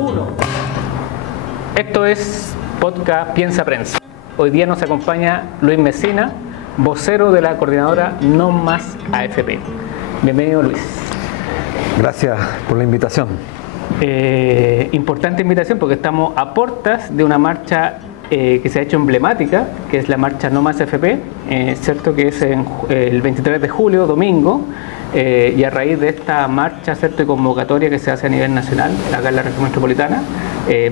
Uno. Esto es Podcast Piensa Prensa. Hoy día nos acompaña Luis Mesina, vocero de la coordinadora No Más AFP. Bienvenido, Luis. Gracias por la invitación. Importante invitación porque estamos a puertas de una marcha que se ha hecho emblemática, que es la marcha No Más AFP, ¿cierto? Que es el 23 de julio, domingo, y a raíz de esta marcha, ¿cierto? Y convocatoria que se hace a nivel nacional, acá en la región metropolitana,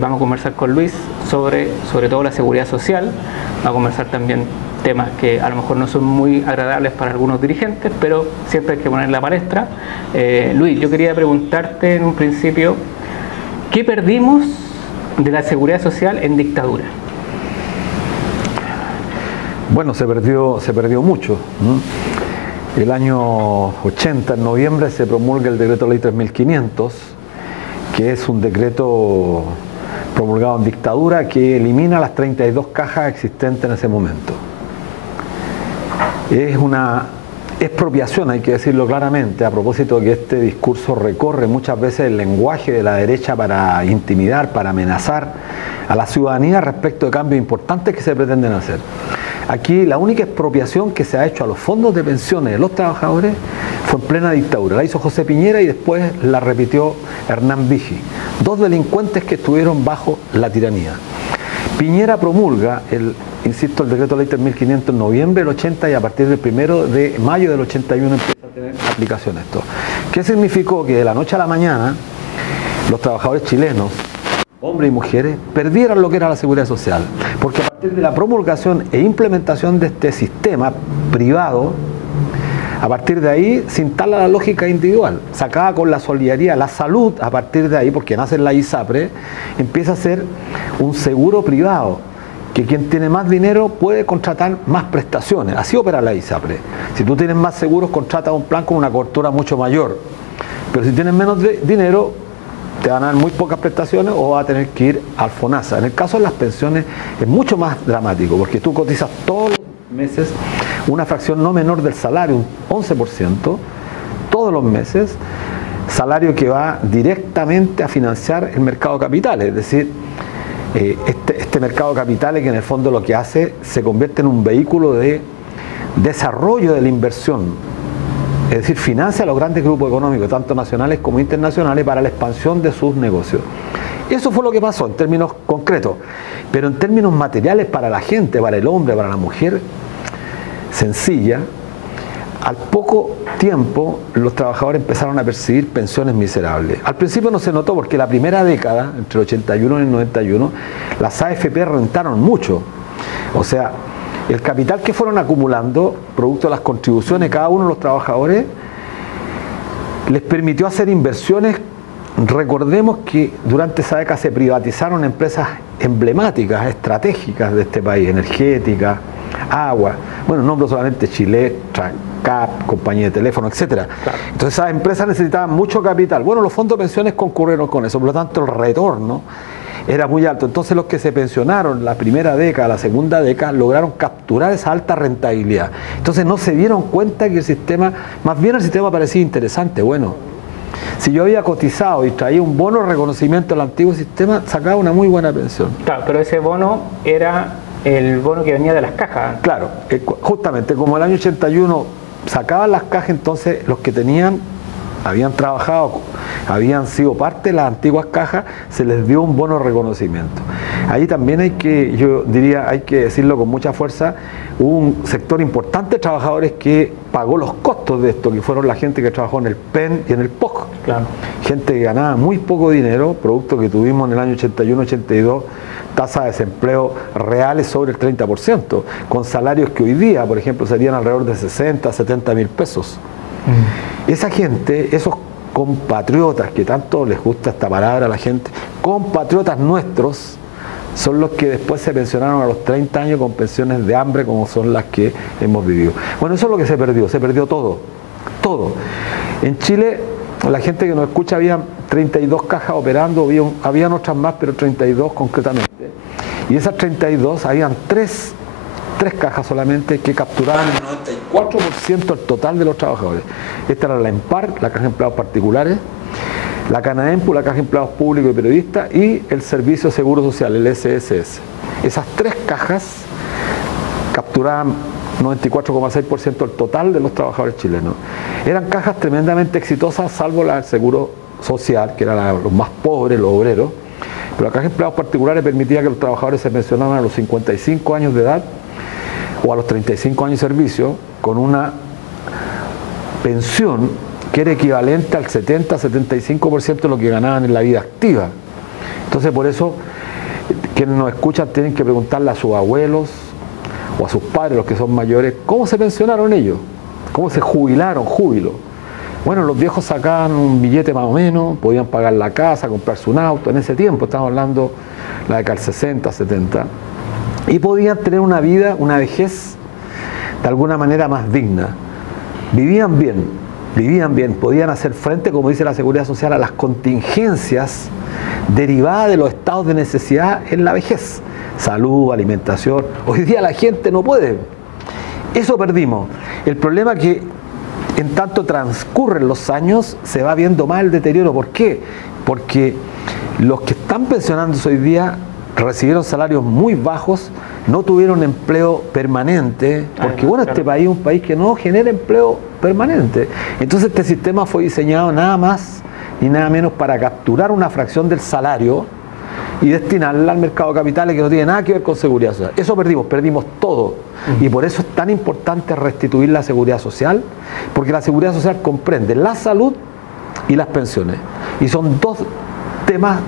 vamos a conversar con Luis sobre todo la seguridad social. Vamos a conversar también temas que a lo mejor no son muy agradables para algunos dirigentes, pero siempre hay que poner la palestra. Luis, yo quería preguntarte en un principio, ¿qué perdimos de la seguridad social en dictadura? Bueno, se perdió mucho. El año 80, en noviembre, se promulga el decreto ley 3500, que es un decreto promulgado en dictadura que elimina las 32 cajas existentes en ese momento. Es una expropiación, hay que decirlo claramente, a propósito de que este discurso recorre muchas veces el lenguaje de la derecha para intimidar, para amenazar a la ciudadanía respecto de cambios importantes que se pretenden hacer. Aquí la única expropiación que se ha hecho a los fondos de pensiones de los trabajadores fue en plena dictadura. La hizo José Piñera y después la repitió Hernán Vigi, dos delincuentes que estuvieron bajo la tiranía. Piñera promulga el decreto ley 3500 en noviembre del 80 y a partir del 1 de mayo del 81 empieza a tener aplicación esto. ¿Qué significó? Que de la noche a la mañana los trabajadores chilenos, hombres y mujeres, perdieran lo que era la seguridad social, porque a partir de la promulgación e implementación de este sistema privado, a partir de ahí se instala la lógica individual, sacada con la solidaridad, la salud. A partir de ahí, porque nace la ISAPRE, empieza a ser un seguro privado, que quien tiene más dinero puede contratar más prestaciones. Así opera la ISAPRE. Si tú tienes más seguros, contratas un plan con una cobertura mucho mayor, pero si tienes menos dinero, te van a dar muy pocas prestaciones o vas a tener que ir al FONASA. En el caso de las pensiones es mucho más dramático, porque tú cotizas todos los meses una fracción no menor del salario, un 11%, todos los meses, salario que va directamente a financiar el mercado de capitales. Es decir, este mercado de capitales, que en el fondo lo que hace, se convierte en un vehículo de desarrollo de la inversión. Es decir, financia a los grandes grupos económicos, tanto nacionales como internacionales, para la expansión de sus negocios. Eso fue lo que pasó en términos concretos, pero en términos materiales para la gente, para el hombre, para la mujer, sencilla, al poco tiempo los trabajadores empezaron a percibir pensiones miserables. Al principio no se notó porque la primera década, entre el 81 y el 91, las AFP rentaron mucho. O sea, el capital que fueron acumulando, producto de las contribuciones de cada uno de los trabajadores, les permitió hacer inversiones. Recordemos que durante esa década se privatizaron empresas emblemáticas, estratégicas de este país, energética, agua, bueno, nombro solamente Chile, CAP, compañía de teléfono, etcétera. Claro. Entonces esas empresas necesitaban mucho capital. Bueno, los fondos de pensiones concurrieron con eso, por lo tanto el retorno era muy alto. Entonces los que se pensionaron la primera década, la segunda década, lograron capturar esa alta rentabilidad. Entonces no se dieron cuenta que el sistema, más bien el sistema parecía interesante. Bueno, si yo había cotizado y traía un bono de reconocimiento del antiguo sistema, sacaba una muy buena pensión. Claro, pero ese bono era el bono que venía de las cajas. Claro, justamente como el año 81 sacaban las cajas, entonces los que habían trabajado, habían sido parte de las antiguas cajas, se les dio un bono de reconocimiento. Ahí también yo diría, hay que decirlo con mucha fuerza, hubo un sector importante de trabajadores que pagó los costos de esto, que fueron la gente que trabajó en el PEN y en el POC. Claro. Gente que ganaba muy poco dinero, producto que tuvimos en el año 81-82, tasas de desempleo reales sobre el 30%, con salarios que hoy día, por ejemplo, serían alrededor de 60, 70 mil pesos. Esa gente, esos compatriotas, que tanto les gusta esta palabra a la gente, compatriotas nuestros, son los que después se pensionaron a los 30 años con pensiones de hambre como son las que hemos vivido. Bueno, eso es lo que se perdió todo, todo. En Chile, la gente que nos escucha, había 32 cajas operando, habían otras más, pero 32 concretamente. Y esas 32, habían tres cajas solamente que capturaban el 94% del total de los trabajadores. Esta era la EMPAR, la Caja de Empleados Particulares, la Canaempu, la Caja de Empleados Públicos y Periodistas, y el Servicio de Seguro Social, el SSS. Esas tres cajas capturaban 94,6% del total de los trabajadores chilenos. Eran cajas tremendamente exitosas, salvo la del Seguro Social, que eran los más pobres, los obreros, pero la Caja de Empleados Particulares permitía que los trabajadores se pensionaran a los 55 años de edad o a los 35 años de servicio, con una pensión que era equivalente al 70-75% de lo que ganaban en la vida activa. Entonces, por eso, quienes nos escuchan tienen que preguntarle a sus abuelos o a sus padres, los que son mayores, ¿cómo se pensionaron ellos? ¿Cómo se jubilaron? Júbilo. Bueno, los viejos sacaban un billete más o menos, podían pagar la casa, comprarse un auto, en ese tiempo, estamos hablando de la década del 60, 70, y podían tener una vida, una vejez, de alguna manera más digna. Vivían bien, podían hacer frente, como dice la Seguridad Social, a las contingencias derivadas de los estados de necesidad en la vejez. Salud, alimentación. Hoy día la gente no puede. Eso perdimos. El problema es que en tanto transcurren los años se va viendo más el deterioro. ¿Por qué? Porque los que están pensionándose hoy día recibieron salarios muy bajos, no tuvieron empleo permanente, porque bueno, este país es un país que no genera empleo permanente. Entonces este sistema fue diseñado nada más y nada menos para capturar una fracción del salario y destinarla al mercado de capitales, que no tiene nada que ver con seguridad social. Eso perdimos todo. Y por eso es tan importante restituir la seguridad social, porque la seguridad social comprende la salud y las pensiones. Y son dos temas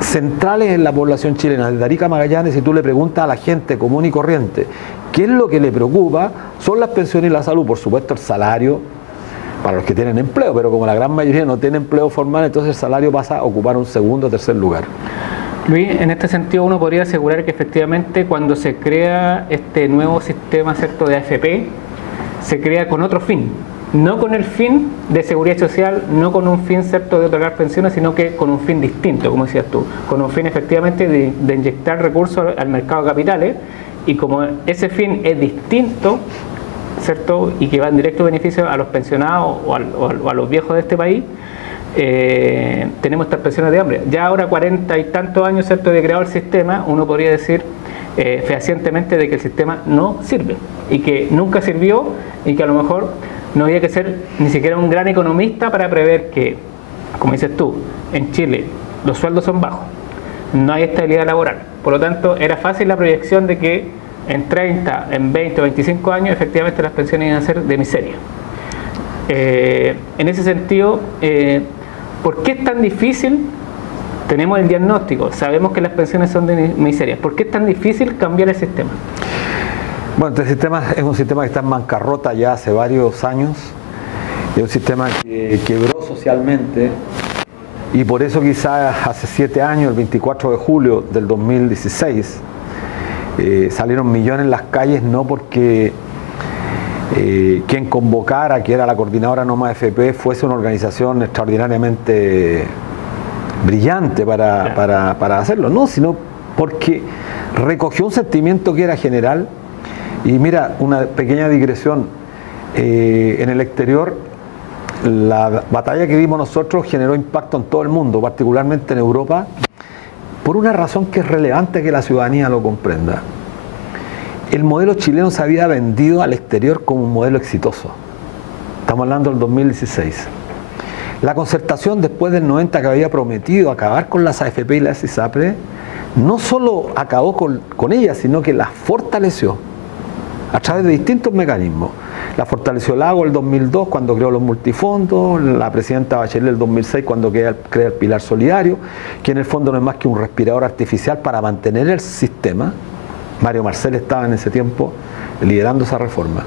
centrales en la población chilena. Desde Arica a Magallanes, si tú le preguntas a la gente común y corriente qué es lo que le preocupa, son las pensiones y la salud. Por supuesto, el salario para los que tienen empleo, pero como la gran mayoría no tiene empleo formal, entonces el salario pasa a ocupar un segundo o tercer lugar. Luis, en este sentido uno podría asegurar que efectivamente cuando se crea este nuevo sistema, ¿cierto?, de AFP, se crea con otro fin, no con el fin de seguridad social, no con un fin, ¿cierto?, de otorgar pensiones, sino que con un fin distinto, como decías tú, con un fin efectivamente de inyectar recursos al mercado de capitales, y como ese fin es distinto, ¿cierto?, y que va en directo beneficio a los pensionados o a los viejos de este país, tenemos estas pensiones de hambre. Ya ahora 40 y tantos años, ¿cierto?, de creado el sistema, uno podría decir fehacientemente de que el sistema no sirve y que nunca sirvió, y que a lo mejor no había que ser ni siquiera un gran economista para prever que, como dices tú, en Chile los sueldos son bajos, no hay estabilidad laboral, por lo tanto era fácil la proyección de que en 30, en 20 o 25 años efectivamente las pensiones iban a ser de miseria. En ese sentido, ¿por qué es tan difícil? Tenemos el diagnóstico, sabemos que las pensiones son de miseria. ¿Por qué es tan difícil cambiar el sistema? Bueno, este sistema es un sistema que está en bancarrota ya hace varios años. Es un sistema que quebró socialmente, y por eso quizás hace 7 años, el 24 de julio del 2016, salieron millones en las calles, no porque quien convocara, que era la coordinadora Noma FP, fuese una organización extraordinariamente brillante para hacerlo, no, sino porque recogió un sentimiento que era general. Y mira, una pequeña digresión, en el exterior la batalla que vimos nosotros generó impacto en todo el mundo, particularmente en Europa, por una razón que es relevante que la ciudadanía lo comprenda. El modelo chileno se había vendido al exterior como un modelo exitoso. Estamos hablando del 2016. La concertación después del 90, que había prometido acabar con las AFP y las ISAPRE, no solo acabó con ellas, sino que las fortaleció a través de distintos mecanismos. La fortaleció Lago el 2002 cuando creó los multifondos, la presidenta Bachelet el 2006 cuando crea el Pilar Solidario, que en el fondo no es más que un respirador artificial para mantener el sistema. Mario Marcel estaba en ese tiempo liderando esa reforma.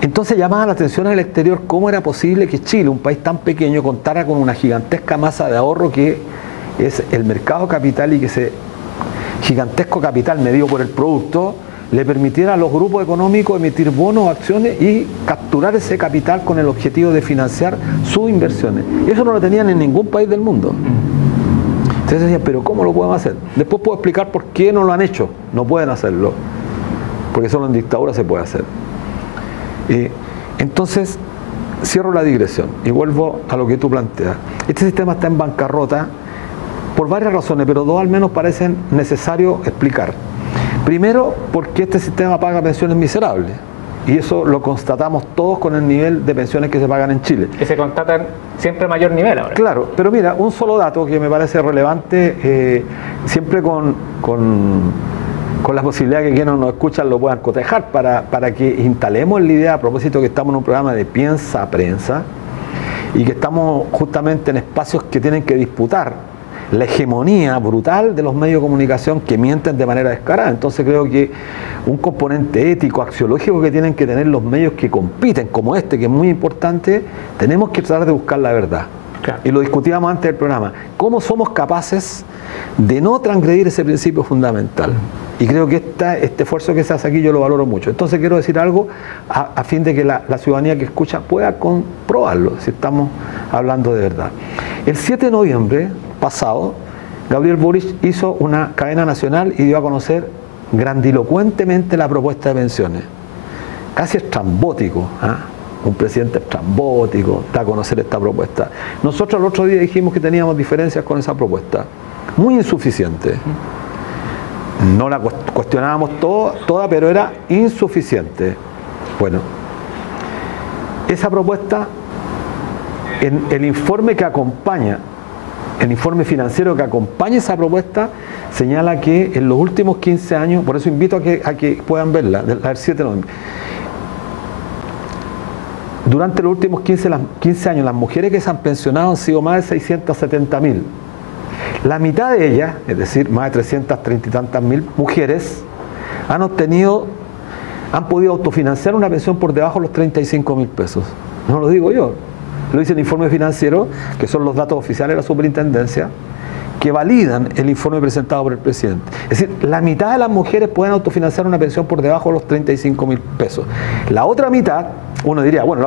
Entonces llamaba la atención al exterior cómo era posible que Chile, un país tan pequeño, contara con una gigantesca masa de ahorro que es el mercado capital, y que ese gigantesco capital medido por el producto le permitiera a los grupos económicos emitir bonos o acciones y capturar ese capital con el objetivo de financiar sus inversiones. Eso no lo tenían en ningún país del mundo. Entonces decían, pero ¿cómo lo podemos hacer? Después puedo explicar por qué no lo han hecho. No pueden hacerlo, porque solo en dictadura se puede hacer. Entonces, cierro la digresión y vuelvo a lo que tú planteas. Este sistema está en bancarrota por varias razones, pero dos al menos parecen necesarios explicar. Primero, porque este sistema paga pensiones miserables. Y eso lo constatamos todos con el nivel de pensiones que se pagan en Chile. Que se constatan siempre a mayor nivel ahora. Claro, pero mira, un solo dato que me parece relevante, siempre con la posibilidad que quienes nos escuchan lo puedan cotejar, para que instalemos la idea, a propósito que estamos en un programa de Piensa Prensa, y que estamos justamente en espacios que tienen que disputar la hegemonía brutal de los medios de comunicación que mienten de manera descarada. Entonces creo que un componente ético, axiológico que tienen que tener los medios que compiten, como este, que es muy importante, tenemos que tratar de buscar la verdad. Claro. Y lo discutíamos antes del programa. ¿Cómo somos capaces de no transgredir ese principio fundamental? Y creo que este esfuerzo que se hace aquí yo lo valoro mucho. Entonces quiero decir algo a fin de que la ciudadanía que escucha pueda comprobarlo, si estamos hablando de verdad. El 7 de noviembre pasado, Gabriel Boric hizo una cadena nacional y dio a conocer grandilocuentemente la propuesta de pensiones. Casi estrambótico, ¿eh? Un presidente estrambótico da a conocer esta propuesta. Nosotros el otro día dijimos que teníamos diferencias con esa propuesta, muy insuficiente. No la cuestionábamos toda, pero era insuficiente. Bueno, esa propuesta, en el informe que acompaña, el informe financiero que acompaña esa propuesta, señala que en los últimos 15 años, por eso invito a que puedan verla, del 7 de noviembre, durante los últimos 15 años las mujeres que se han pensionado han sido más de 670.000. La mitad de ellas, es decir, más de 330 y tantas mil mujeres, han podido autofinanciar una pensión por debajo de los 35.000 pesos. No lo digo yo, lo dice el informe financiero, que son los datos oficiales de la superintendencia, que validan el informe presentado por el presidente. Es decir, la mitad de las mujeres pueden autofinanciar una pensión por debajo de los 35.000 pesos. La otra mitad, uno diría, bueno,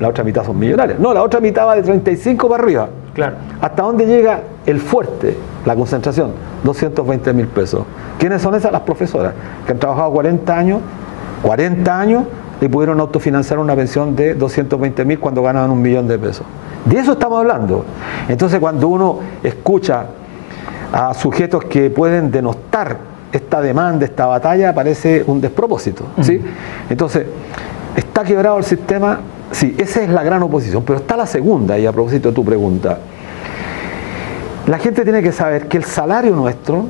la otra mitad son millonarias. No, la otra mitad va de 35 para arriba. Claro. ¿Hasta dónde llega el fuerte, la concentración? 220.000 pesos. ¿Quiénes son esas? Las profesoras, que han trabajado 40 años y pudieron autofinanciar una pensión de 220.000 cuando ganaban 1 millón de pesos. De eso estamos hablando. Entonces, cuando uno escucha a sujetos que pueden denostar esta demanda, esta batalla, parece un despropósito, ¿sí? Entonces, ¿está quebrado el sistema? Sí, esa es la gran oposición, pero está la segunda, y a propósito de tu pregunta. La gente tiene que saber que el salario nuestro,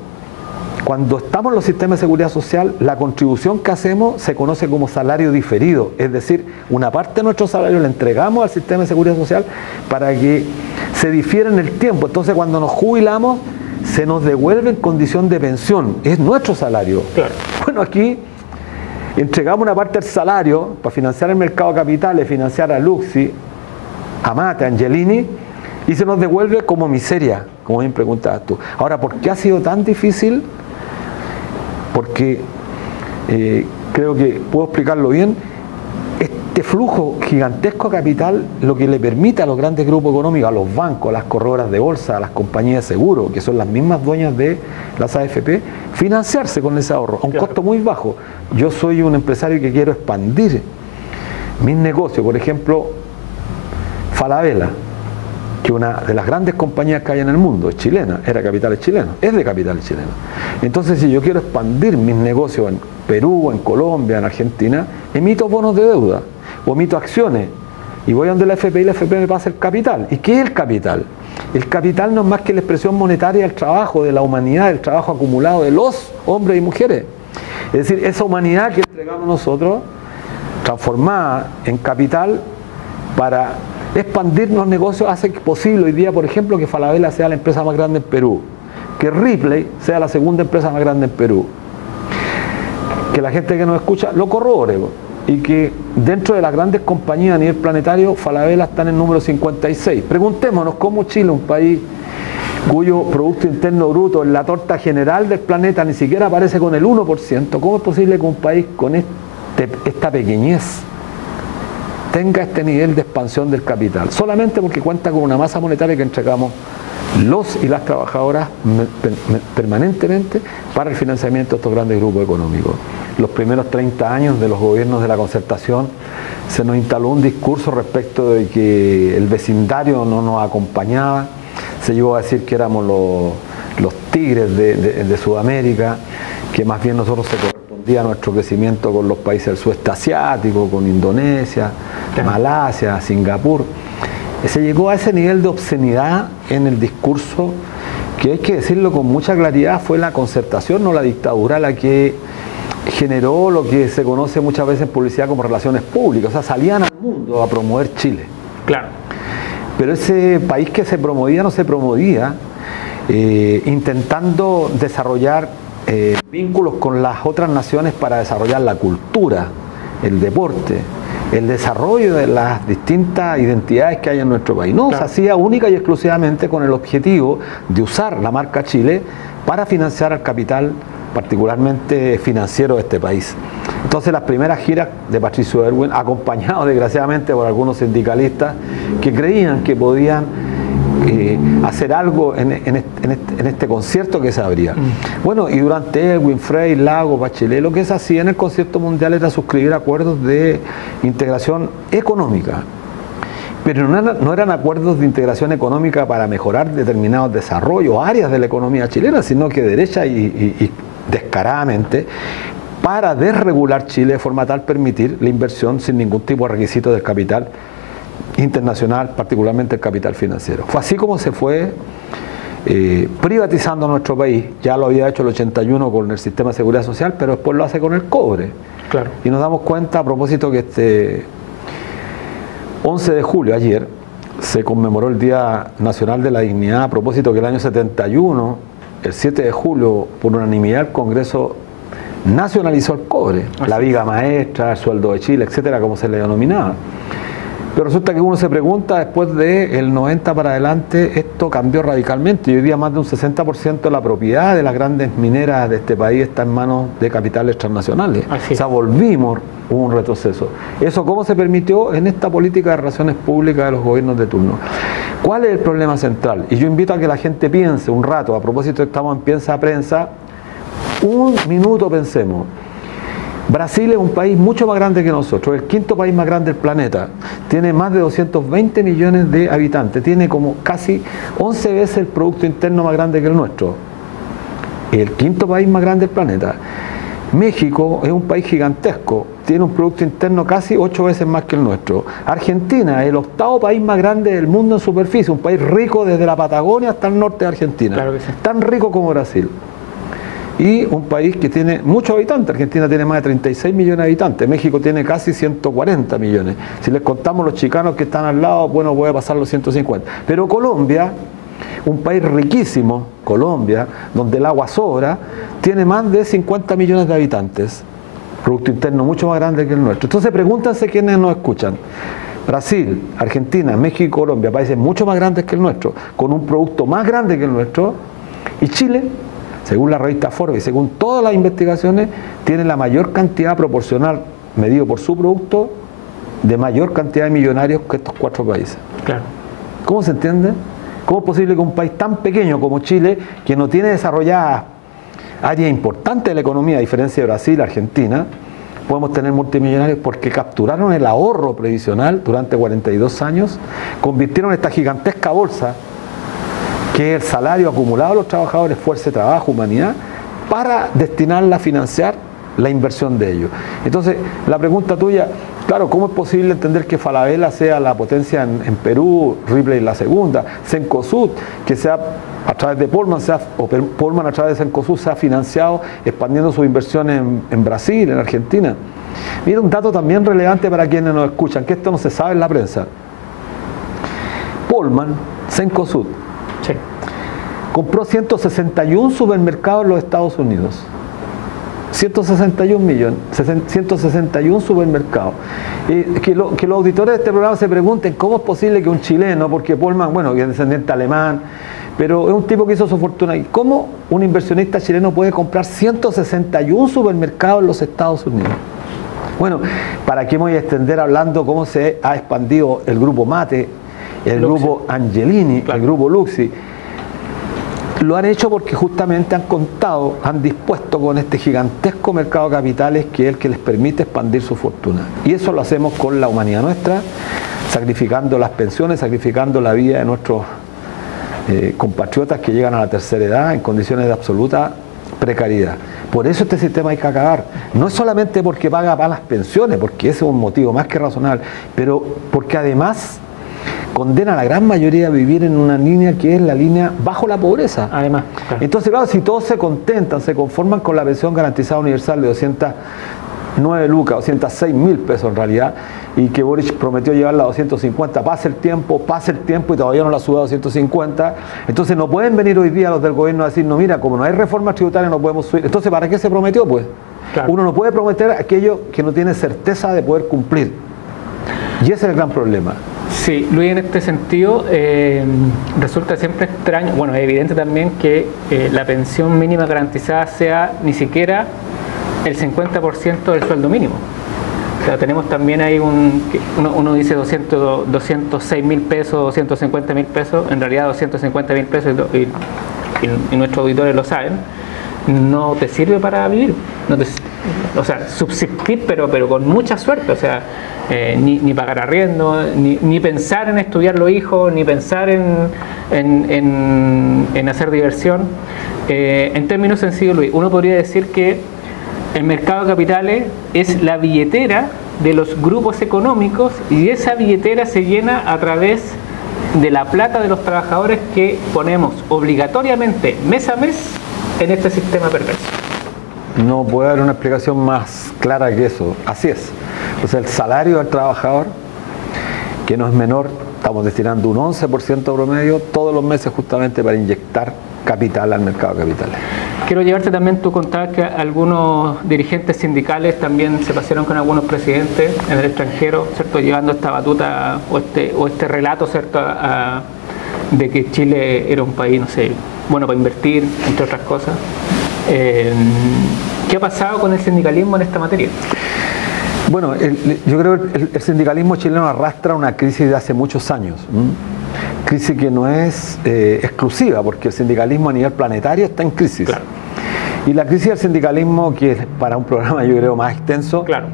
cuando estamos en los sistemas de seguridad social, la contribución que hacemos se conoce como salario diferido, es decir, una parte de nuestro salario la entregamos al sistema de seguridad social para que se difiera en el tiempo. Entonces, cuando nos jubilamos, se nos devuelve en condición de pensión, es nuestro salario. Claro. Bueno, aquí entregamos una parte del salario para financiar el mercado de capitales, financiar a Luxi, a Mate, a Angelini, y se nos devuelve como miseria, como bien preguntabas tú. Ahora, ¿por qué ha sido tan difícil? Porque creo que puedo explicarlo bien. Este flujo gigantesco de capital lo que le permite a los grandes grupos económicos, a los bancos, a las corredoras de bolsa, a las compañías de seguro, que son las mismas dueñas de las AFP, financiarse con ese ahorro a un costo muy bajo. Yo soy un empresario que quiero expandir mis negocios. Por ejemplo, Falabella, que una de las grandes compañías que hay en el mundo, es chilena, era capitales chilenos, es de capitales chilenos. Entonces, si yo quiero expandir mis negocios en Perú, en Colombia, en Argentina, emito bonos de deuda o emito acciones y voy a donde la FP y la FP me pasa el capital. ¿Y qué es el capital? El capital no es más que la expresión monetaria del trabajo, de la humanidad, del trabajo acumulado de los hombres y mujeres. Es decir, esa humanidad que entregamos nosotros, transformada en capital para expandir los negocios, hace posible hoy día, por ejemplo, que Falabella sea la empresa más grande en Perú, que Ripley sea la segunda empresa más grande en Perú, que la gente que nos escucha lo corrobore, y que dentro de las grandes compañías a nivel planetario, Falabella está en el número 56. Preguntémonos cómo Chile, un país cuyo Producto Interno Bruto en la torta general del planeta ni siquiera aparece con el 1%, ¿cómo es posible que un país con esta pequeñez tenga este nivel de expansión del capital? Solamente porque cuenta con una masa monetaria que entregamos los y las trabajadoras permanentemente para el financiamiento de estos grandes grupos económicos. Los primeros 30 años de los gobiernos de la concertación se nos instaló un discurso respecto de que el vecindario no nos acompañaba, se llegó a decir que éramos los tigres de Sudamérica, que más bien nosotros se correspondía nuestro crecimiento con los países del sudeste asiático, con Indonesia, Malasia, Singapur. Se llegó a ese nivel de obscenidad en el discurso que, hay que decirlo con mucha claridad, fue la concertación, no la dictadura, la que generó lo que se conoce muchas veces en publicidad como relaciones públicas. O sea, salían al mundo a promover Chile. Claro. Pero ese país que se promovía no se promovía intentando desarrollar vínculos con las otras naciones para desarrollar la cultura, el deporte, el desarrollo de las distintas identidades que hay en nuestro país. No, claro. Se hacía única y exclusivamente con el objetivo de usar la marca Chile para financiar al capital, particularmente financiero de este país. Entonces las primeras giras de Patricio Aylwin, acompañado desgraciadamente por algunos sindicalistas que creían que podían hacer algo en este concierto que se abría. Bueno, y durante Aylwin, Frei, Lago, Bachelet, lo que se hacía en el concierto mundial era suscribir acuerdos de integración económica. Pero no eran acuerdos de integración económica para mejorar determinados desarrollos, áreas de la economía chilena, sino que derecha y descaradamente para desregular Chile de forma tal permitir la inversión sin ningún tipo de requisito del capital internacional, particularmente el capital financiero. Fue así como se fue privatizando nuestro país. Ya lo había hecho el 81 con el sistema de seguridad social, pero después lo hace con el cobre. Claro. Y nos damos cuenta, a propósito, que este 11 de julio, ayer, se conmemoró el Día Nacional de la Dignidad, a propósito que el año 71, el 7 de julio, por unanimidad, el Congreso nacionalizó el cobre, la viga maestra, el sueldo de Chile, etcétera, como se le denominaba. Pero resulta que uno se pregunta, después del 90 para adelante, esto cambió radicalmente y hoy día más de un 60% de la propiedad de las grandes mineras de este país está en manos de capitales transnacionales. O sea, volvimos, hubo un retroceso. ¿Eso cómo se permitió? En esta política de relaciones públicas de los gobiernos de turno. ¿Cuál es el problema central? Y yo invito a que la gente piense un rato, a propósito de que estamos en Piensa Prensa, un minuto pensemos. Brasil es un país mucho más grande que nosotros, el quinto país más grande del planeta, tiene más de 220 millones de habitantes, tiene como casi 11 veces el Producto Interno más grande que el nuestro, el quinto país más grande del planeta. México es un país gigantesco, tiene un Producto Interno casi 8 veces más que el nuestro. Argentina es el octavo país más grande del mundo en superficie, un país rico desde la Patagonia hasta el norte de Argentina, claro que sí. Tan rico como Brasil. Y un país que tiene muchos habitantes. Argentina tiene más de 36 millones de habitantes, México tiene casi 140 millones. Si les contamos los chicanos que están al lado, bueno, puede pasar los 150. Pero Colombia, un país riquísimo, Colombia, donde el agua sobra, tiene más de 50 millones de habitantes. Producto Interno mucho más grande que el nuestro. Entonces pregúntense quiénes nos escuchan. Brasil, Argentina, México, Colombia, países mucho más grandes que el nuestro, con un producto más grande que el nuestro. Y Chile, según la revista Forbes y según todas las investigaciones, tiene la mayor cantidad proporcional, medido por su producto, de mayor cantidad de millonarios que estos 4 países. Claro. ¿Cómo se entiende? ¿Cómo es posible que un país tan pequeño como Chile, que no tiene desarrollada áreas importantes de la economía, a diferencia de Brasil, Argentina, podemos tener multimillonarios? Porque capturaron el ahorro previsional durante 42 años, convirtieron esta gigantesca bolsa, que es el salario acumulado de los trabajadores, fuerza de trabajo, humanidad, para destinarla a financiar la inversión de ellos. Entonces, la pregunta tuya, claro, ¿cómo es posible entender que Falabella sea la potencia en Perú, Ripley la segunda, Cencosud, que sea a través de Polman, o Polman a través de Cencosud se ha financiado expandiendo sus inversiones en Brasil, en Argentina? Mira, un dato también relevante para quienes nos escuchan, que esto no se sabe en la prensa. Polman, Cencosud, sí, compró 161 supermercados en los Estados Unidos. 161 supermercados. Que los auditores de este programa se pregunten cómo es posible que un chileno, porque Polman, bueno, es descendiente alemán, pero es un tipo que hizo su fortuna ahí. ¿Cómo un inversionista chileno puede comprar 161 supermercados en los Estados Unidos? Bueno, ¿para qué me voy a extender hablando cómo se ha expandido el grupo Mate, el grupo Angelini, el grupo Luxi? Lo han hecho porque justamente han contado, han dispuesto con este gigantesco mercado de capitales que es el que les permite expandir su fortuna. Y eso lo hacemos con la humanidad nuestra, sacrificando las pensiones, sacrificando la vida de nuestros compatriotas que llegan a la tercera edad en condiciones de absoluta precariedad. Por eso este sistema hay que acabar. No es solamente porque paga para las pensiones, porque ese es un motivo más que razonable, pero porque además condena a la gran mayoría a vivir en una línea que es la línea bajo la pobreza. Además, claro. Entonces, claro, si todos se contentan, se conforman con la pensión garantizada universal de 209 lucas, 206.000 pesos en realidad, y que Boric prometió llevarla a 250, pasa el tiempo y todavía no la sube a 250, entonces no pueden venir hoy día los del gobierno a decir, no, mira, como no hay reforma tributaria no podemos subir. Entonces, ¿para qué se prometió? Pues claro. Uno no puede prometer aquello que no tiene certeza de poder cumplir, y ese es el gran problema. Sí, Luis, en este sentido resulta siempre extraño, bueno, es evidente también que la pensión mínima garantizada sea ni siquiera el 50% del sueldo mínimo. O sea, tenemos también ahí uno dice 206.000 pesos, 250.000 pesos, en realidad 250.000 pesos y nuestros auditores lo saben, no te sirve para vivir, o sea, subsistir pero con mucha suerte, o sea, ni pagar arriendo, ni pensar en estudiar los hijos, ni pensar en hacer diversión. En términos sencillos, Luis, uno podría decir que el mercado de capitales es la billetera de los grupos económicos y esa billetera se llena a través de la plata de los trabajadores que ponemos obligatoriamente mes a mes en este sistema perverso. No puede haber una explicación más clara que eso. Así es. O sea, el salario del trabajador, que no es menor, estamos destinando un 11% promedio todos los meses justamente para inyectar capital al mercado de capitales. Quiero llevarte también, tú contabas que algunos dirigentes sindicales también se pasearon con algunos presidentes en el extranjero, ¿cierto? Llevando esta batuta o este relato, ¿cierto? De que Chile era un país, no sé, bueno para invertir, entre otras cosas. ¿Qué ha pasado con el sindicalismo en esta materia? Bueno, yo creo que el sindicalismo chileno arrastra una crisis de hace muchos años. Crisis que no es exclusiva, porque el sindicalismo a nivel planetario está en crisis. Claro. Y la crisis del sindicalismo, que es para un programa yo creo más extenso, claro.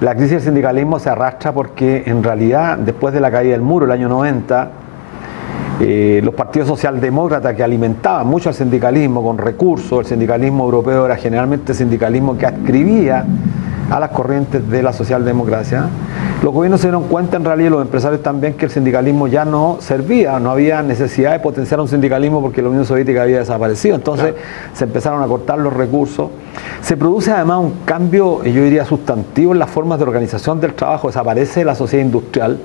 La crisis del sindicalismo se arrastra porque en realidad después de la caída del muro el año 90, los partidos socialdemócratas que alimentaban mucho al sindicalismo con recursos, el sindicalismo europeo era generalmente sindicalismo que adscribía a las corrientes de la socialdemocracia, los gobiernos se dieron cuenta en realidad, los empresarios también, que el sindicalismo ya no servía, no había necesidad de potenciar un sindicalismo porque la Unión Soviética había desaparecido, entonces claro, se empezaron a cortar los recursos. Se produce además un cambio, yo diría sustantivo, en las formas de organización del trabajo, desaparece la sociedad industrial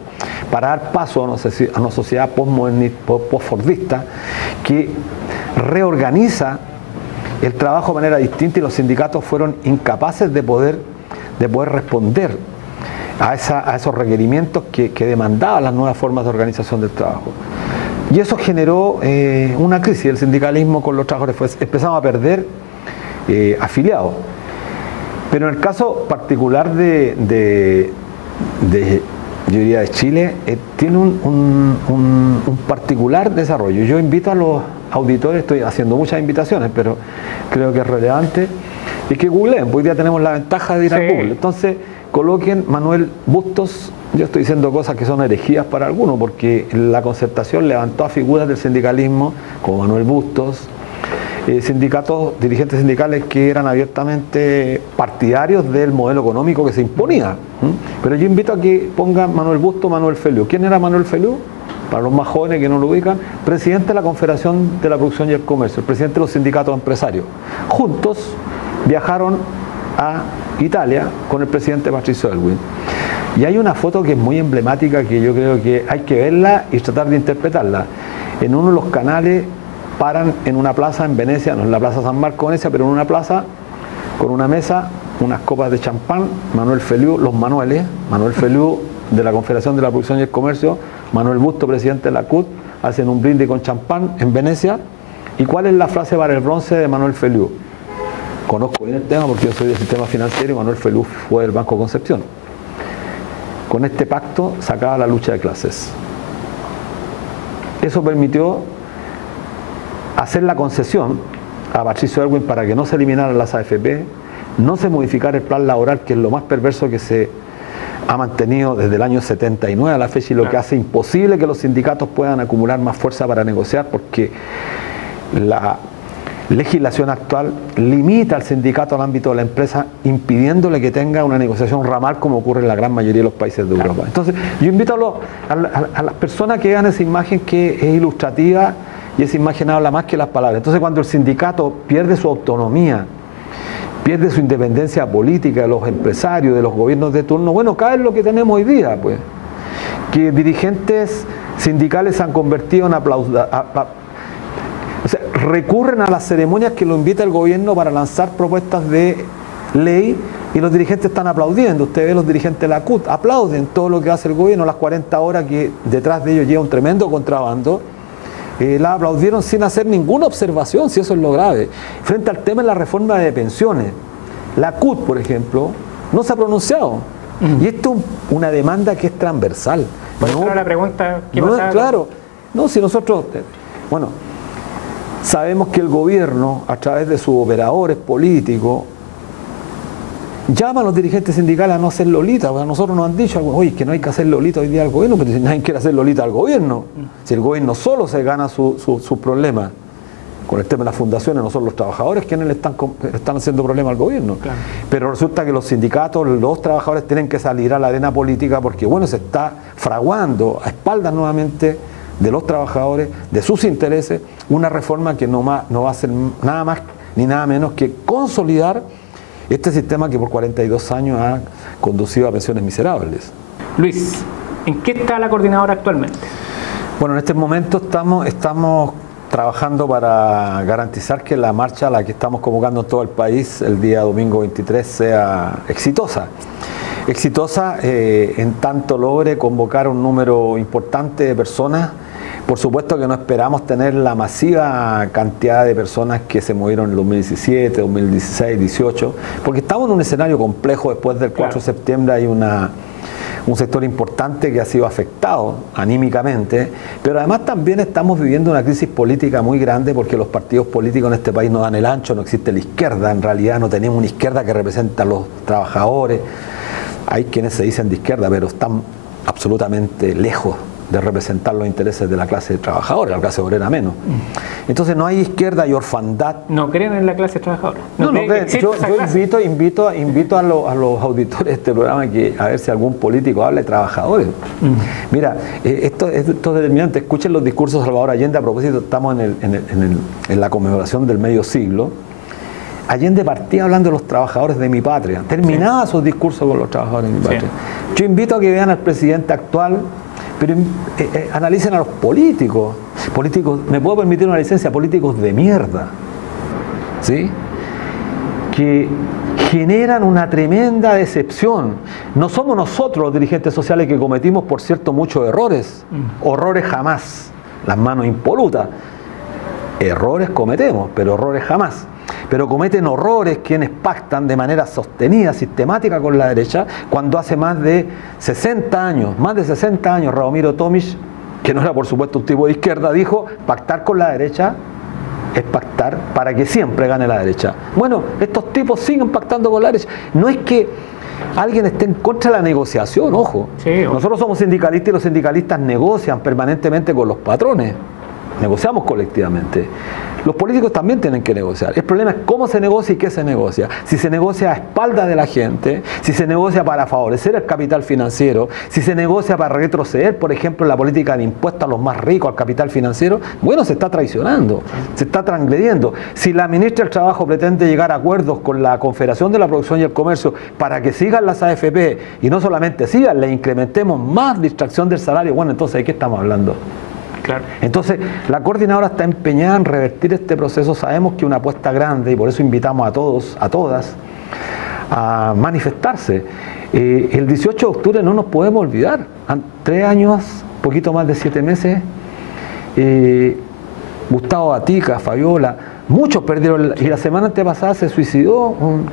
para dar paso a una sociedad postfordista que reorganiza el trabajo de manera distinta, y los sindicatos fueron incapaces de poder responder a esos requerimientos que demandaban las nuevas formas de organización del trabajo. Y eso generó una crisis del sindicalismo con los trabajadores. Empezamos a perder afiliados. Pero en el caso particular yo diría de Chile, tiene un particular desarrollo. Yo invito a los auditores, estoy haciendo muchas invitaciones, pero creo que es relevante, es que googleen, hoy día tenemos la ventaja de ir a Google. Entonces, coloquen Manuel Bustos. Yo estoy diciendo cosas que son herejías para algunos, porque la Concertación levantó a figuras del sindicalismo, como Manuel Bustos, dirigentes sindicales que eran abiertamente partidarios del modelo económico que se imponía. Pero yo invito a que pongan Manuel Bustos, Manuel Feliú. ¿Quién era Manuel Feliú? Para los más jóvenes que no lo ubican, presidente de la Confederación de la Producción y el Comercio, el presidente de los sindicatos empresarios. Juntos viajaron a Italia con el presidente Patricio Aylwin. Y hay una foto que es muy emblemática, que yo creo que hay que verla y tratar de interpretarla. En uno de los canales paran en una plaza en Venecia, no en la Plaza San Marco, Venecia, pero en una plaza con una mesa, unas copas de champán, Manuel Feliú, los Manueles, Manuel Feliú de la Confederación de la Producción y el Comercio, Manuel Bustos, presidente de la CUT, hacen un brindis con champán en Venecia. ¿Y cuál es la frase para el bronce de Manuel Feliú? Conozco bien el tema porque yo soy del sistema financiero y Manuel Feliú fue del Banco Concepción. Con este pacto se acaba la lucha de clases. Eso permitió hacer la concesión a Patricio Aylwin para que no se eliminaran las AFP, no se modificara el plan laboral, que es lo más perverso que se ha mantenido desde el año 79 a la fecha, y lo que hace imposible que los sindicatos puedan acumular más fuerza para negociar, porque la legislación actual limita al sindicato al ámbito de la empresa, impidiéndole que tenga una negociación ramal como ocurre en la gran mayoría de los países de Europa. Entonces, yo invito a las personas que vean esa imagen, que es ilustrativa, y esa imagen habla más que las palabras. Entonces, cuando el sindicato pierde su autonomía, pierde su independencia política de los empresarios, de los gobiernos de turno, bueno, cae lo que tenemos hoy día, pues, que dirigentes sindicales se han convertido en o sea, recurren a las ceremonias que lo invita el gobierno para lanzar propuestas de ley, y los dirigentes están aplaudiendo. Usted ve los dirigentes de la CUT, aplauden todo lo que hace el gobierno, las 40 horas que detrás de ellos lleva un tremendo contrabando, la aplaudieron sin hacer ninguna observación, si eso es lo grave. Frente al tema de la reforma de pensiones, la CUT, por ejemplo, no se ha pronunciado. Y esto es una demanda que es transversal. Por eso la pregunta, ¿qué pasa? Claro, no, si nosotros, bueno, sabemos que el gobierno, a través de sus operadores políticos, llama a los dirigentes sindicales a no hacer lolita. A nosotros nos han dicho, oye, que no hay que hacer lolita hoy día al gobierno, pero si nadie quiere hacer lolita al gobierno, si el gobierno solo se gana sus problemas con el tema de las fundaciones, no son los trabajadores quienes le están haciendo problemas al gobierno. Claro. Pero resulta que los sindicatos, los trabajadores tienen que salir a la arena política, porque bueno, se está fraguando a espaldas nuevamente de los trabajadores, de sus intereses, una reforma que no va a hacer nada más ni nada menos que consolidar este sistema que por 42 años ha conducido a pensiones miserables. Luis, ¿en qué está la coordinadora actualmente? Bueno, en este momento estamos trabajando para garantizar que la marcha a la que estamos convocando en todo el país el día domingo 23 sea exitosa. Exitosa en tanto logre convocar un número importante de personas. Por supuesto que no esperamos tener la masiva cantidad de personas que se movieron en 2017, 2016, 2018, porque estamos en un escenario complejo. Después del 4 de septiembre hay un sector importante que ha sido afectado anímicamente, pero además también estamos viviendo una crisis política muy grande, porque los partidos políticos en este país no dan el ancho, no existe la izquierda, en realidad no tenemos una izquierda que represente a los trabajadores. Hay quienes se dicen de izquierda, pero están absolutamente lejos de representar los intereses de la clase trabajadora, la clase obrera menos. Entonces no hay izquierda y orfandad. ¿No creen en la clase trabajadora? No creen. Yo invito a los auditores de este programa a ver si algún político habla de trabajadores. Mira, esto es determinante. Escuchen los discursos de Salvador Allende. A propósito, estamos en la conmemoración del medio siglo. Allende partía hablando de los trabajadores de mi patria, terminaba sus discursos con los trabajadores de mi patria. Yo invito a que vean al presidente actual, pero analicen a los políticos. Me puedo permitir una licencia, políticos de mierda, ¿sí? Que generan una tremenda decepción. No somos nosotros los dirigentes sociales que cometimos, por cierto, muchos errores. Horrores jamás, las manos impolutas. Errores cometemos, pero horrores jamás. Pero cometen horrores quienes pactan de manera sostenida, sistemática con la derecha, cuando hace más de 60 años, Radomiro Tomic, que no era por supuesto un tipo de izquierda, dijo: pactar con la derecha es pactar para que siempre gane la derecha. Bueno, estos tipos siguen pactando con la derecha. No es que alguien esté en contra de la negociación, ojo. Sí, nosotros somos sindicalistas y los sindicalistas negocian permanentemente con los patrones. Negociamos colectivamente. Los políticos también tienen que negociar. El problema es cómo se negocia y qué se negocia. Si se negocia a espaldas de la gente, si se negocia para favorecer el capital financiero, si se negocia para retroceder, por ejemplo, en la política de impuestos a los más ricos, al capital financiero, bueno, se está traicionando, se está transgrediendo. Si la ministra del Trabajo pretende llegar a acuerdos con la Confederación de la Producción y el Comercio para que sigan las AFP, y no solamente sigan, le incrementemos más distracción del salario, bueno, entonces ¿de qué estamos hablando? Claro. Entonces, la coordinadora está empeñada en revertir este proceso. Sabemos que es una apuesta grande y por eso invitamos a todos, a todas, a manifestarse. El 18 de octubre no nos podemos olvidar. 3 años, poquito más de 7 meses, Gustavo Gatica, Fabiola, muchos perdieron. Y la semana antepasada se suicidó un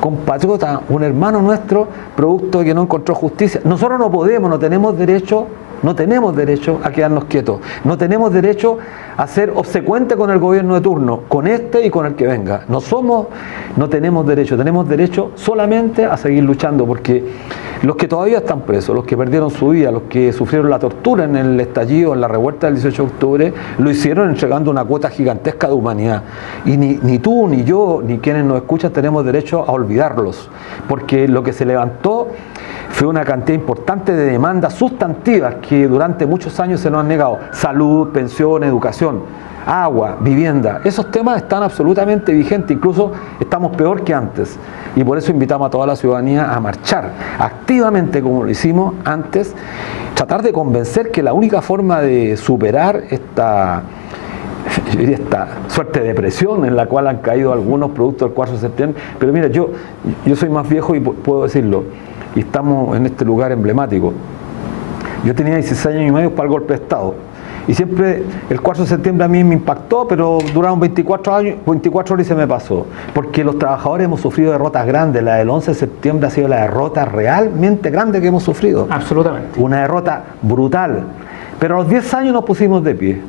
compatriota, un hermano nuestro, producto de que no encontró justicia. Nosotros no podemos, no tenemos derecho No tenemos derecho a quedarnos quietos. No tenemos derecho a ser obsecuentes con el gobierno de turno, con este y con el que venga. No tenemos derecho solamente a seguir luchando, porque los que todavía están presos, los que perdieron su vida, los que sufrieron la tortura en el estallido, en la revuelta del 18 de octubre, lo hicieron entregando una cuota gigantesca de humanidad. Y ni tú, ni yo, ni quienes nos escuchan tenemos derecho a olvidarlos, porque lo que se levantó fue una cantidad importante de demandas sustantivas que durante muchos años se nos han negado. Salud, pensión, educación, agua, vivienda. Esos temas están absolutamente vigentes, incluso estamos peor que antes. Y por eso invitamos a toda la ciudadanía a marchar activamente como lo hicimos antes, tratar de convencer que la única forma de superar esta suerte de depresión en la cual han caído algunos productos del 4 de septiembre. Pero mira, yo soy más viejo y puedo decirlo, y estamos en este lugar emblemático. Yo tenía 16 años y medio para el golpe de Estado. Y siempre el 4 de septiembre a mí me impactó, pero duraron 24 horas y se me pasó. Porque los trabajadores hemos sufrido derrotas grandes. La del 11 de septiembre ha sido la derrota realmente grande que hemos sufrido. Absolutamente. Una derrota brutal. Pero a los 10 años nos pusimos de pie.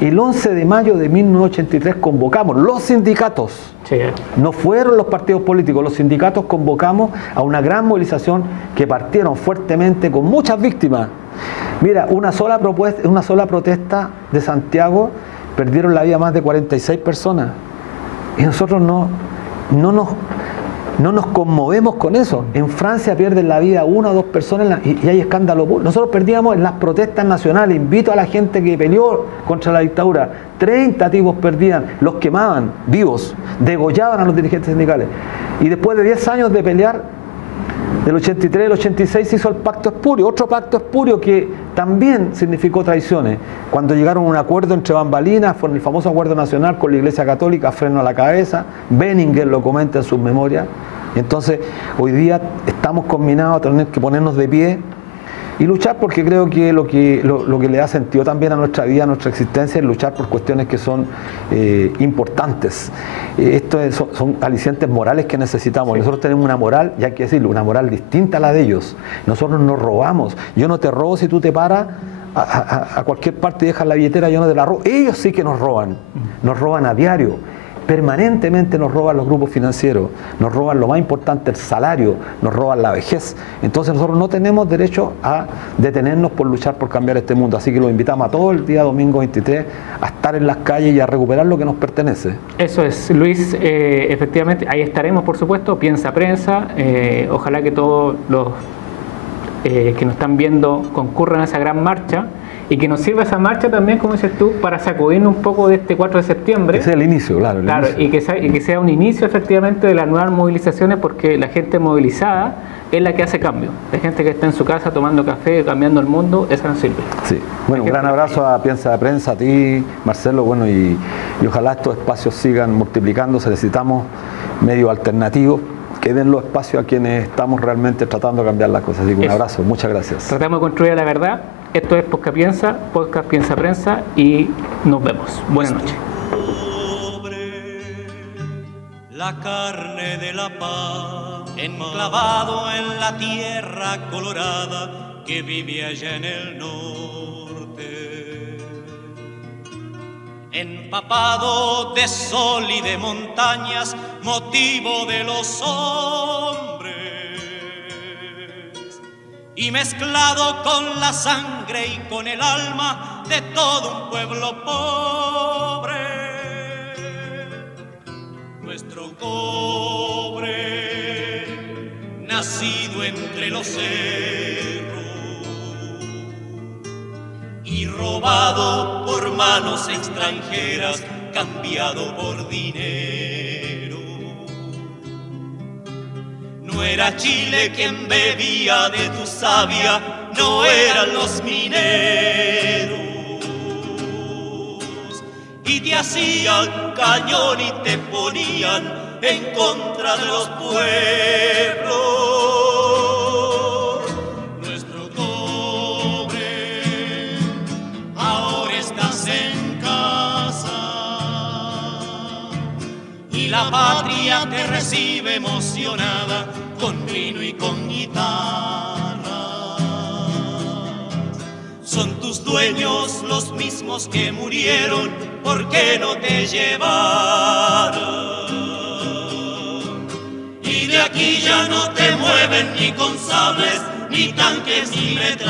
El 11 de mayo de 1983 convocamos los sindicatos. Sí. No fueron los partidos políticos, los sindicatos convocamos a una gran movilización que partieron fuertemente con muchas víctimas. Mira, una sola protesta de Santiago perdieron la vida más de 46 personas. Y nosotros no nos conmovemos con eso. En Francia pierden la vida 1 o 2 personas y hay escándalo. Nosotros perdíamos en las protestas nacionales. Invito a la gente que peleó contra la dictadura. 30 tipos perdían, los quemaban vivos, degollaban a los dirigentes sindicales. Y después de 10 años de pelear, del 83 al 86 se hizo el Pacto Espurio, otro Pacto Espurio que también significó traiciones. Cuando llegaron a un acuerdo entre bambalinas, fue el famoso acuerdo nacional con la Iglesia Católica, freno a la cabeza, Benninger lo comenta en sus memorias. Entonces, hoy día estamos combinados a tener que ponernos de pie y luchar, porque creo que lo que le da sentido también a nuestra vida, a nuestra existencia, es luchar por cuestiones que son importantes. Son alicientes morales que necesitamos. Sí. Nosotros tenemos una moral, y hay que decirlo, una moral distinta a la de ellos. Nosotros nos robamos. Yo no te robo si tú te paras a cualquier parte y dejas la billetera, yo no te la robo. Ellos sí que nos roban a diario. Permanentemente nos roban los grupos financieros, nos roban lo más importante, el salario, nos roban la vejez. Entonces nosotros no tenemos derecho a detenernos por luchar por cambiar este mundo. Así que los invitamos a todo el día domingo 23 a estar en las calles y a recuperar lo que nos pertenece. Eso es, Luis, efectivamente, ahí estaremos, por supuesto, Piensa Prensa. Ojalá que todos los que nos están viendo concurran a esa gran marcha. Y que nos sirva esa marcha también, como dices tú, para sacudirnos un poco de este 4 de septiembre. Ese es el inicio, claro. Y que sea un inicio efectivamente de las nuevas movilizaciones, porque la gente movilizada es la que hace cambio. La gente que está en su casa tomando café, cambiando el mundo, esa nos sirve. Sí. Bueno, un gran abrazo a Piensa de Prensa, a ti, Marcelo, bueno, y ojalá estos espacios sigan multiplicándose. Necesitamos medios alternativos que den los espacios a quienes estamos realmente tratando de cambiar las cosas. Así que un abrazo, muchas gracias. Tratamos de construir la verdad. Esto es Podcast Piensa Prensa, y nos vemos. Buenas noches. La carne de la paz, enclavado en la tierra colorada que vive allá en el norte, empapado de sol y de montañas, motivo de los hombres, y mezclado con la sangre y con el alma de todo un pueblo pobre. Nuestro cobre, nacido entre los cerros y robado por manos extranjeras, cambiado por dinero. No era Chile quien bebía de tu savia, no eran los mineros. Y te hacían cañón y te ponían en contra de los pueblos. Nuestro cobre, ahora estás en casa y la patria te recibe emocionada con vino y con guitarra. tus dueños los mismos que murieron, ¿por qué no te llevaron? Y de aquí ya no te mueven ni con sables, ni tanques, ni metrallas.